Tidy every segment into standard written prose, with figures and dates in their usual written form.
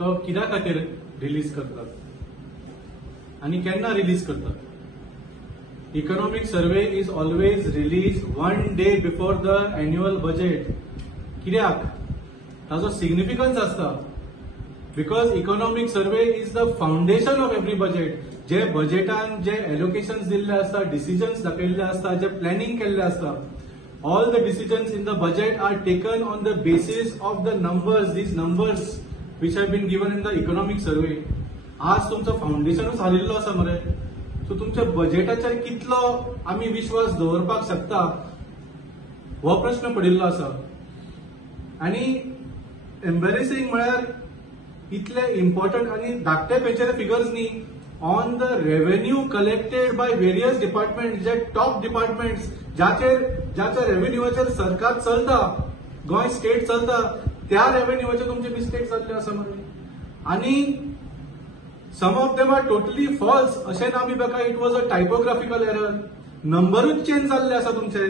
तो कित्या खातीर रिलीज करतात आनी केन्ना रिलीज करतात. Economic survey is always release 1 day before the annual budget. कित्याक ताजो सिग्निफिकन्स आसता. Because economic survey is the foundation of every budget. जे बजेटान जे एलोकेशन्स दिल्ले आसता, डिसिजन्स दाखयल्ले आसता, जे प्लॅनिंग केल्ले आसता, all the decisions in the budget are taken on the basis of the numbers, these numbers which have been given in the economic survey. आज तुमचं फाउंडेशनच हालिल्लो आसा मरे. सो तुमच्या बजेटाचेर कितलो आमी विश्वास दवरपाक शकता हो प्रश्न पडिल्लो आसा. आनी एम्बेरेसिंग म्हळ्यार इतले इम्पॉर्टंट आनी धाकटे खंयचे फिगर्स न्ही. On the revenue collected by various department, जे टॉप डिपार्टमेंट्स ज्याच्या रेव्हेन्यूचेर सरकार चलता, गोंय स्टेट चलता, त्या रेव्हेन्यूचे तुमचे मिस्टेक जाल्ले आसा मरे. आनी some of them are totally false. अशें ना बी because it was a typographical error. नंबरूच चेंज जाल्ले आसा तुमचे.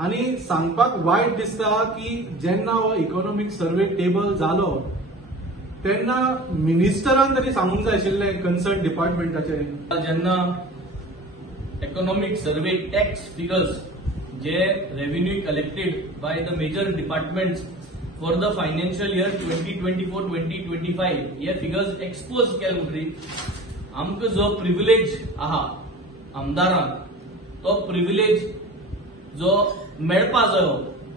आनी सांगपाक वायट दिसता की जेन्ना हो इकॉनॉमिक सर्वे टेबल जालो तेन्ना मिनिस्टरान तरी सांगूंक जाय आशिल्लें कन्सर्न डिपार्टमेंटाचेर. जेन्ना इकॉनॉमिक सर्वे टॅक्स फिगर्स जे revenue collected by the major departments for the financial year 2024-2025 हे फिगर्स एक्सपोज केले म्हणटरी आमकां जो प्रिविलेज आहा आमदारांक, तो प्रिविलेज जो मेळपा जायो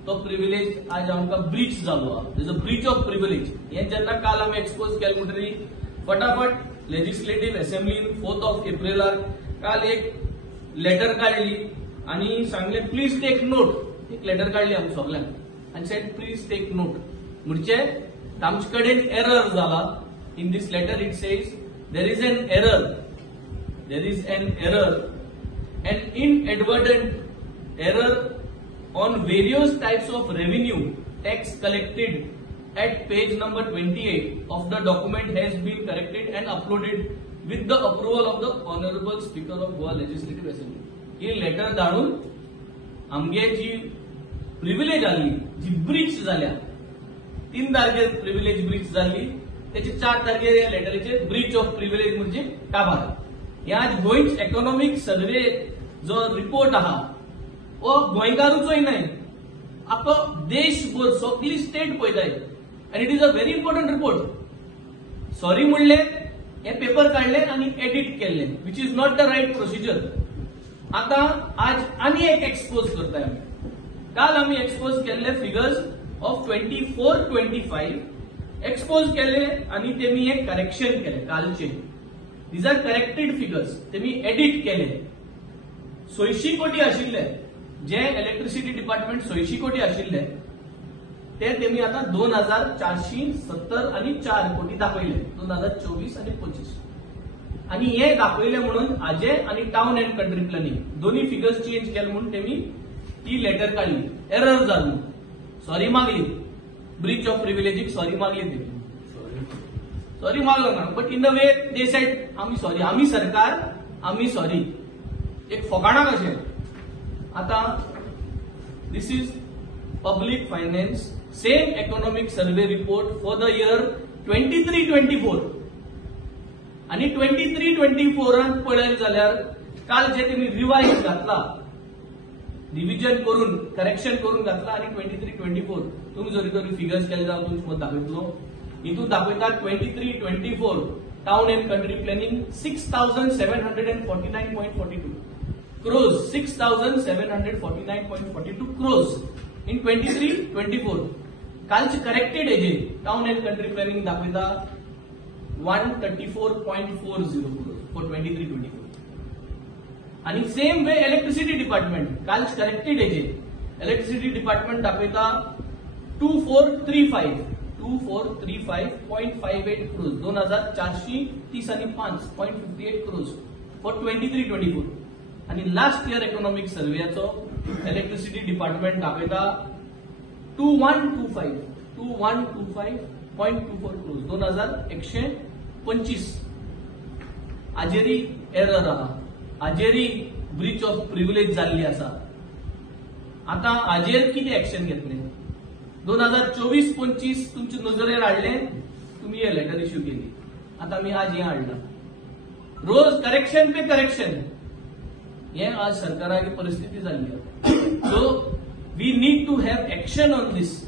तो प्रिविलेज आज आमकां ब्रीच जालो आहा. Is a breach of privilege. हे जेन्ना काल आमी एक्सपोज केले म्हणटरी फटाफट लेजिस्लेटिव्ह असेंब्लीन 4 एप्रिलार काल एक लेटर काढली आणि सांगले प्लीज टेक नोट. एक लेटर काढली आमी सगळ्यांक आणि सेड प्लीज टेक नोट. म्हणजे आमचे कडेन एरर जाला. In this letter it says there is an error an inadvertent error on various types of revenue tax collected at page number 28 of the document has been corrected and uploaded with the approval of the Honorable Speaker of Goa Legislative Assembly. ही letter धाडून आमगे जी privilege आली, जी ब्रीच जाल्या, 3 तारखेर privilege Breach जाली, त्याची 4 तारखेर या लेटरीचे ब्रीच ऑफ प्रिविलेज म्हणजे काबार. ह्या गोंयच इकॉनॉमिक सर्वे जो रिपोर्ट आहा हो गोंयकारूचोय न्हय, आख्खो देशभर सगळी स्टेट पळयताय. And it is a very important report. Sorry म्हणले, हे पेपर काढले आणि एडिट केले, which is not the right procedure. आता आज आनी एक एक्सपोज करताय आमी. काल आमी एक्सपोज केल्ले फिगर्स ऑफ 24-25 एक्सपोज केले आणि तेमी एक करेक्शन केले कालचे. These are corrected figures. तेमी एडिट केले. 600 कोटी आशिल्ले, जे इलेक्ट्रिसिटी डिपार्टमेंट 600 कोटी आशिल्ले ते तेमी आता 2470 आणि 4 कोटी दाखवले 2024 आणि 25. आणि हे दाखवले म्हणून आजे आणि टाउन अँड कंट्री प्लॅनिंग दोन्ही फिगर्स चेंज केले म्हणून तेमी ती लेटर काढली. एरर झाली, सॉरी मागली, ब्रीच ऑफ प्रिविलेजीक सॉरी मागली. सॉरी मागलो ना, but in the way they said आम्ही सॉरी, आम्ही सरकार, आम्ही सॉरी. एक फोकाणा कशें. आता this is public finance same economic survey report for the year 23-24 आणि 23-24 पळयलें जाल्यार काल जे तेमी रिवाइज घातला, रिव्हिजन करून करेक्शन करून घातला आणि 23-24 तुम्ही जरी तरी फिगर्स केले जावन तुमचे दाखयतलो. हितून दाखयता 23-24 town and country planning 6,749.42 crores, 6,749.42 crores in 23-24. कालचे करेक्टेड एजे टाउन अँड कंट्री प्लॅनिंग दाखयता 134.40 crores for 23-24. आणि सेम वे इलेक्ट्रिसिटी डिपार्टमेंट कालचे करेक्टेड एजे इलेक्ट्रिसिटी डिपार्टमेंट दाखयता 2435.58 crores 2435.58 crores for 23-24. आणि लास्ट इयर इकॉनॉमिक सर्वेचो इलेक्ट्रिसिटी डिपार्टमेंट दाखयता 2125.24 crores 2125. आजेरी एरर आहा, आजेरी ब्रीच ऑफ प्रिविलेज जाल्ली आसा. आता हाजेर कितें एक्शन घेतले 2024-25 तुमचे नजरेर हाडले तुम्ही हे लेटर इश्यू केली. आता मी आज हें हाडला. रोज करेक्शन पे करेक्शन. हें आज सरकाराची परिस्थिती जाल्ली. So we need to have action on this.